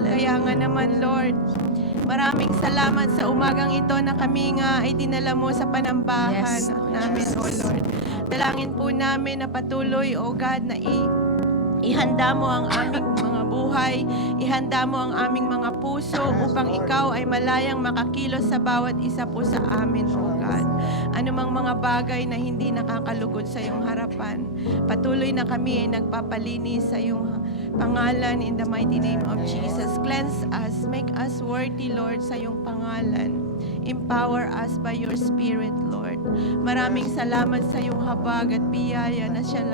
Kaya nga naman, Lord, maraming salamat sa umagang ito na kami nga ay dinala mo sa panambahan namin, O Lord. Dalangin po namin na patuloy, O God, na ihanda mo ang aming mga buhay, ihanda mo ang aming mga puso upang ikaw ay malayang makakilos sa bawat isa po sa amin, O God. Anumang mga bagay na hindi nakakalugod sa iyong harapan, patuloy na kami ay nagpapalinis sa iyong pangalan in the mighty name of Jesus. Cleanse us, make us worthy, Lord, sa iyong pangalan. Empower us by your Spirit, Lord. Maraming salamat sa iyong habag at biyaya na siya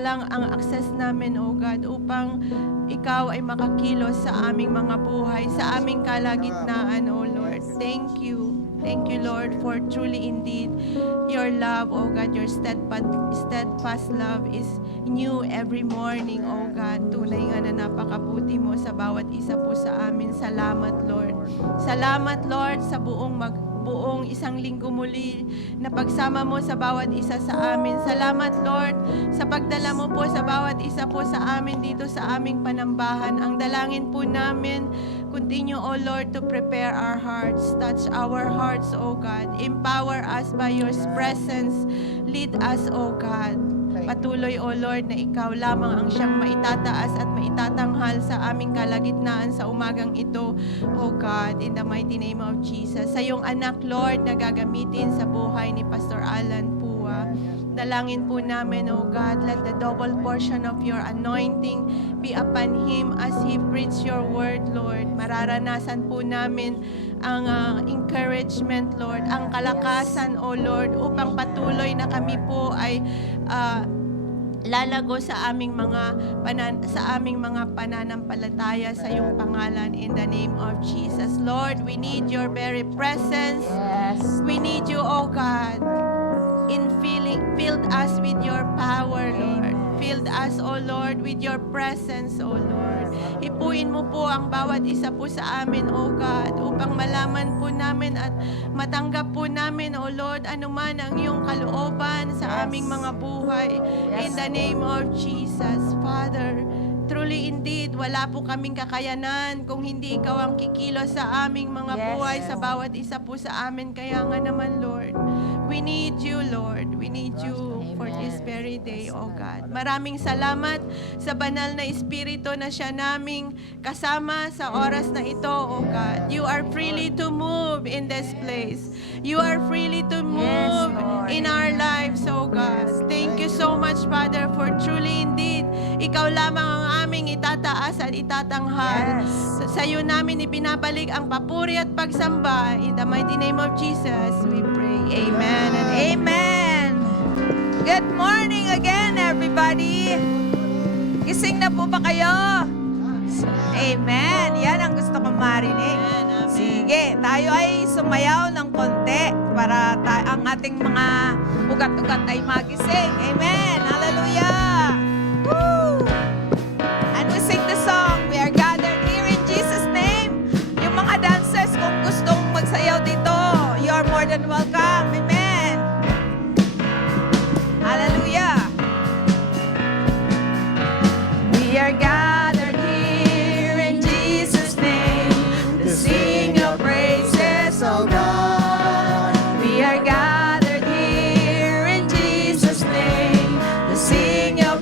lang ang access namin, O God, upang ikaw ay makakilos sa aming mga buhay, sa aming kalagitnaan, O Lord. Thank you. Thank you, Lord, for truly indeed your love, O God, your steadfast love is new every morning, O God. Tunay nga na napakabuti mo sa bawat isa po sa amin. Salamat, Lord. Salamat, Lord, sa buong isang linggo muli na pagsama mo sa bawat isa sa amin. Salamat, Lord, sa pagdala mo po sa bawat isa po sa amin dito sa aming panambahan. Ang dalangin po namin, continue, O Lord, to prepare our hearts. Touch our hearts, O God. Empower us by your presence. Lead us, O God. Patuloy, O Lord, na ikaw lamang ang siyang maitataas at maitatanghal sa aming kalagitnaan sa umagang ito, O God, in the mighty name of Jesus. Sa iyong anak, Lord, na gagamitin sa buhay ni Pastor Alan Pua. Dalangin po namin, O God, let the double portion of your anointing be upon him as he preach your word, Lord. Mararanasan po namin ang encouragement, Lord, ang kalakasan, O Lord, upang patuloy na kami po ay lalago sa aming mga pananampalataya sa iyong pangalan in the name of Jesus. Lord, we need your very presence. We need you, O God, in filled us with your power, Lord. Filled us, O Lord, with your presence, O Lord. Ipuin mo po ang bawat isa po sa amin, O God, upang malaman po namin at matanggap po namin, O Lord, anuman ang iyong kalooban sa aming mga buhay. In the name of Jesus, Father, truly indeed, wala po kaming kakayanan kung hindi ikaw ang kikilos sa aming mga buhay, sa bawat isa po sa amin. Kaya nga naman, Lord, we need you, Lord. We need you for this very day, O God. Maraming salamat sa banal na Espiritu na siya naming kasama sa oras na ito, O God. You are freely to move in this place. You are freely to move in our lives, O God. Thank you so much, Father, for truly indeed, ikaw lamang ang aming itataas at itatanghal. Sa iyo namin ibinabalik ang papuri at pagsamba. In the mighty name of Jesus, we pray. Amen and amen. Good morning again, everybody. Gising na po ba kayo? Amen. Yan ang gusto kong marinig. Sige, tayo ay sumayaw ng konti para ang ating mga ugat-ugat ay magising. Amen. Hallelujah. Woo! And we sing the song, we are gathered here in Jesus' name. Yung mga dancers, kung gustong magsayaw dito, you're more than welcome. Amen. Hallelujah. We are gathered here in Jesus' name to sing your praises, oh God. We are gathered here in Jesus' name to sing your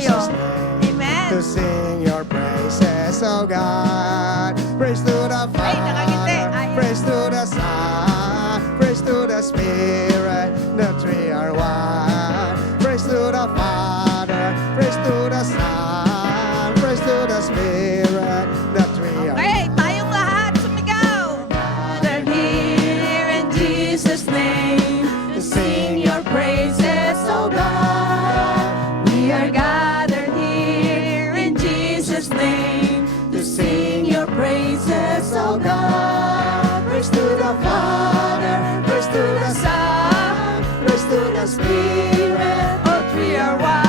kayo. Jesus' name. Amen. To sing your praises, oh God. Praise to the Ay, nakangiti. Father, Ay. praise to the Son, praise to the Spirit, the three are one. Praise to the Father, praise to the Son, praise to the Spirit, the three are one. Okay, tayong lahat sumigaw. Gathered here in Jesus' name to sing your praises, oh God. We are gathered here in Jesus' name to sing your praises, oh God. Praise to the Father, praise to the Son, praise to the Spirit, all three are one.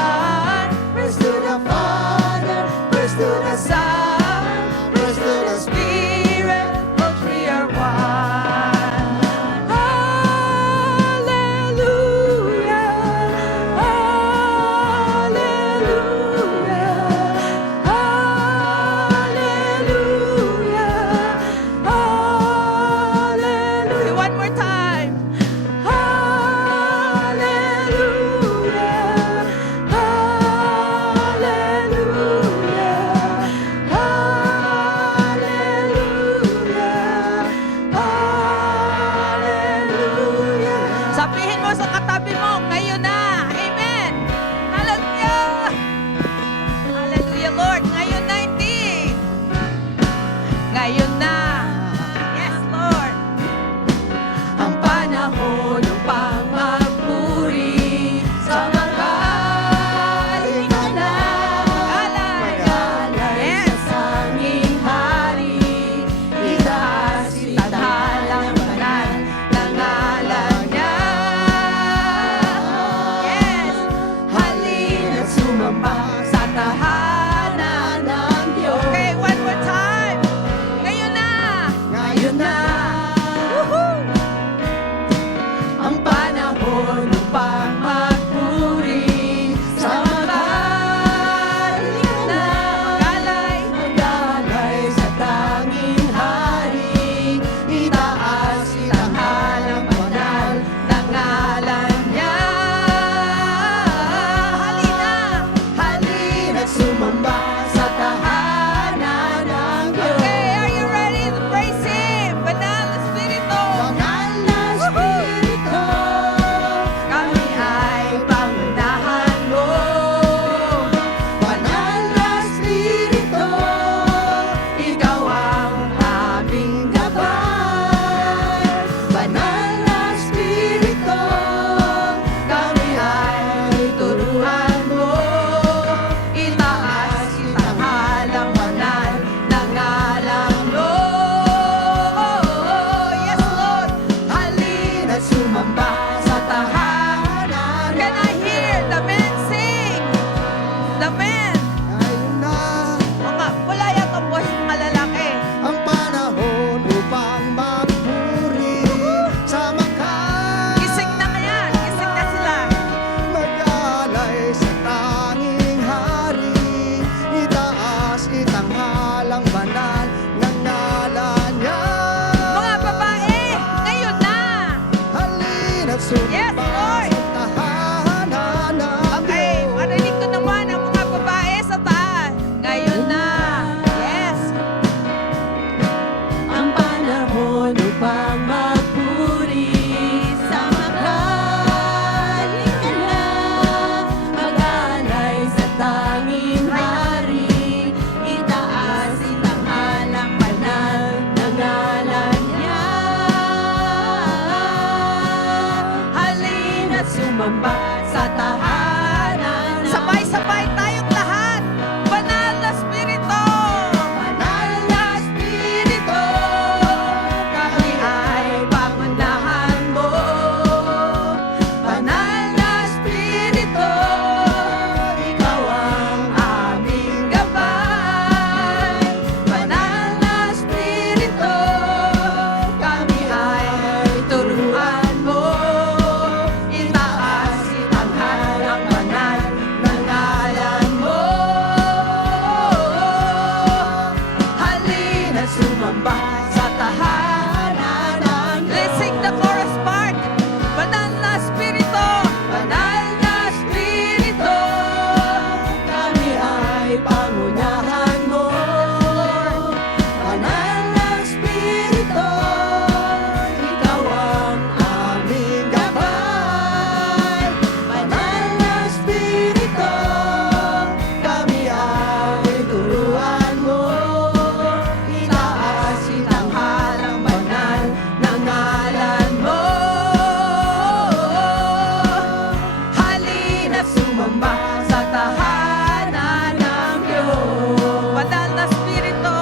sumamba sa tahanan ng Diyos. Banal na Espiritu.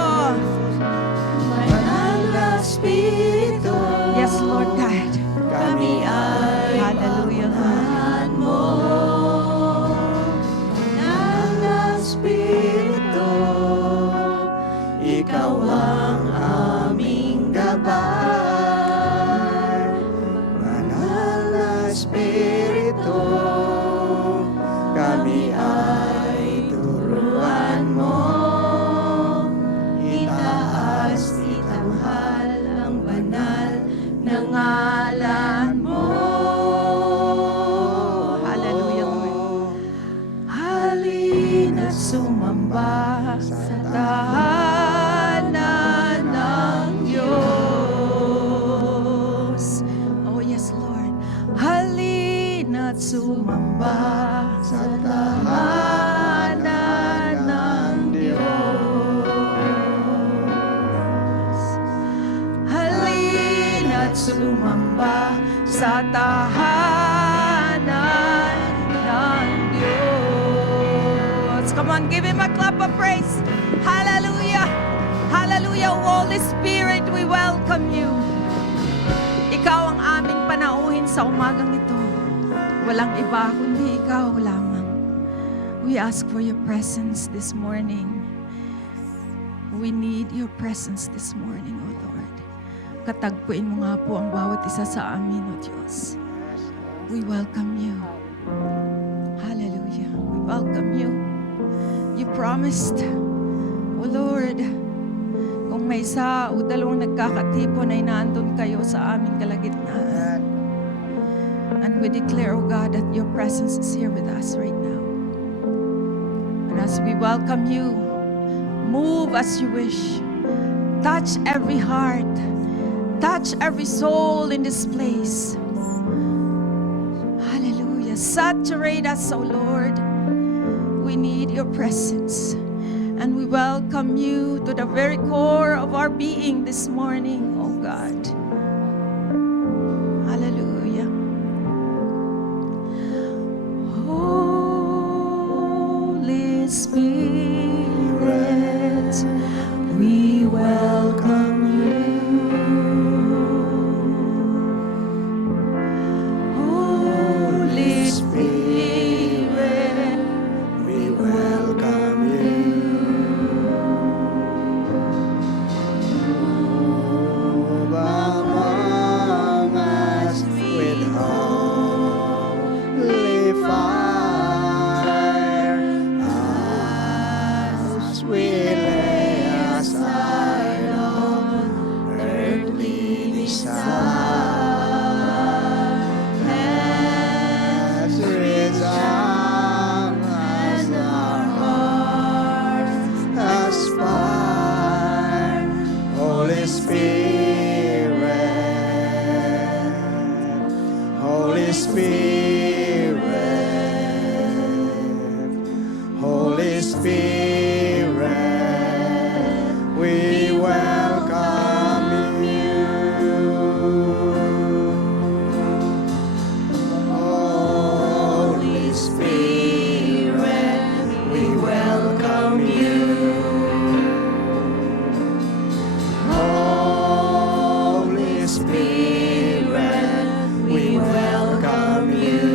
Banal na Espiritu, Yes, Lord God. kami ay Hallelujah. mahal mo. Banal na Espiritu, ikaw ang aming gabay. Banal na Espiritu, kami ay turuan mo. Itaas, itanghal ang banal na ngalan mo. Hallelujah, Lord. Halina't Sumamba sa tahanan ng Diyos. Oh, yes, Lord. Halina't sumamba sa tahanan ng Diyos. Halina't sumamba sa tahanan ng Diyos. Come on, give Him a clap of praise. Hallelujah. Hallelujah. Holy Spirit, we welcome you. Ikaw ang aming panauhin sa umagang ito. Walang iba kundi ikaw lamang. We ask for your presence this morning. We need your presence this morning, O Lord. Katagpuin mo nga po ang bawat isa sa amin, O Diyos. We welcome you. Hallelujah. We welcome you. You promised, O Lord, kung may isa o dalawang nagkakatipon ay naandun kayo sa aming kalagitnaan. And we declare, O God, that your presence is here with us right now. And as we welcome you, move as you wish. Touch every heart. Touch every soul in this place. Hallelujah. Saturate us, O Lord. We need your presence. And we welcome you to the very core of our being this morning, O God. Hallelujah. Holy Spirit, we welcome you. Holy Spirit, we welcome you. Move among us with holy fire, as we lay aside all earthly desire. Let's resound as our hearts aspire. Holy Spirit, Holy Spirit, Holy Spirit, we welcome you. Holy Spirit, we welcome you. Holy Spirit, we welcome you.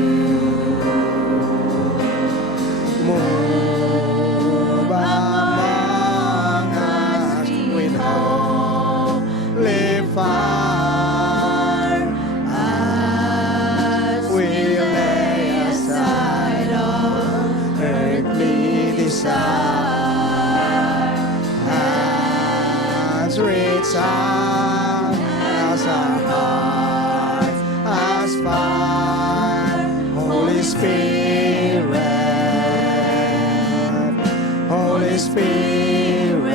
Move among us with holy fire, as we lay aside all earthly desire. As resound as our hearts aspire. Holy Spirit, Holy Spirit,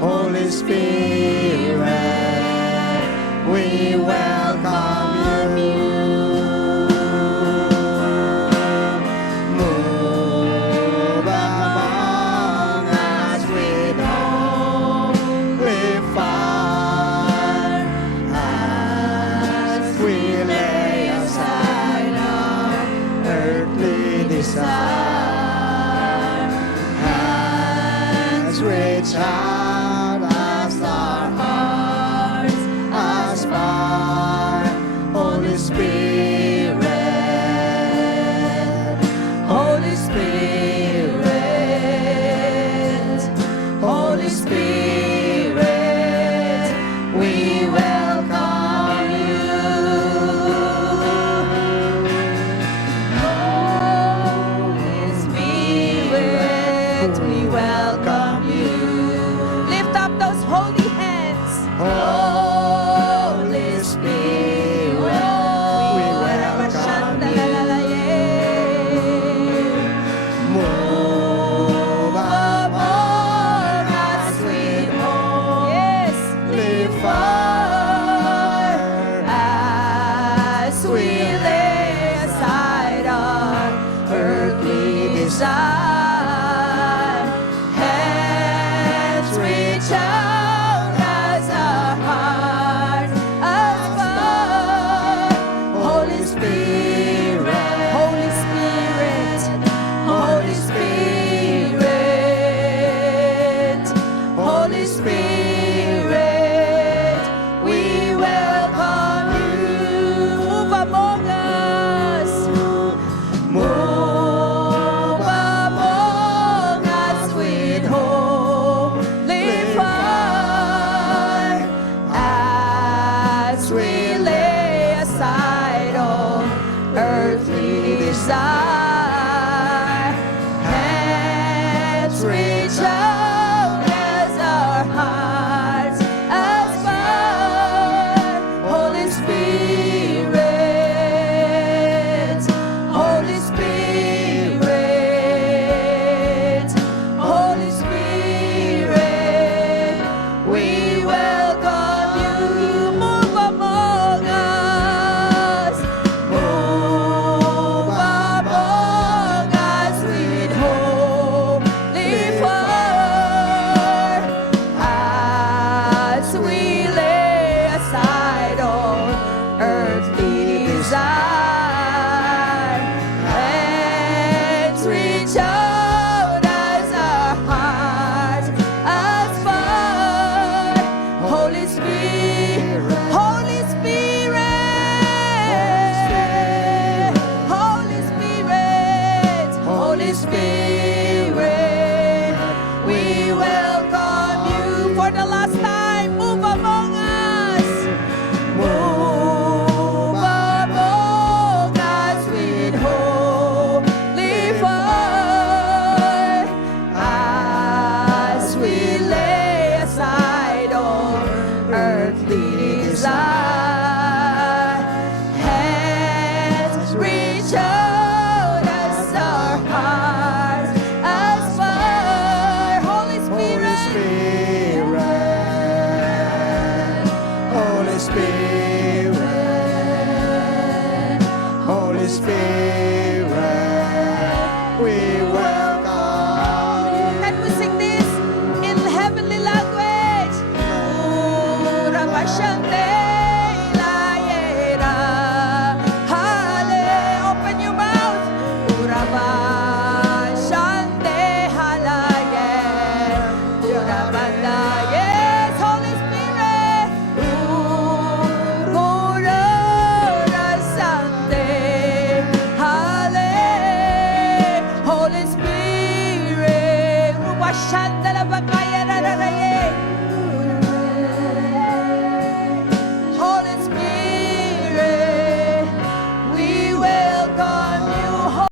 Holy Spirit, we welcome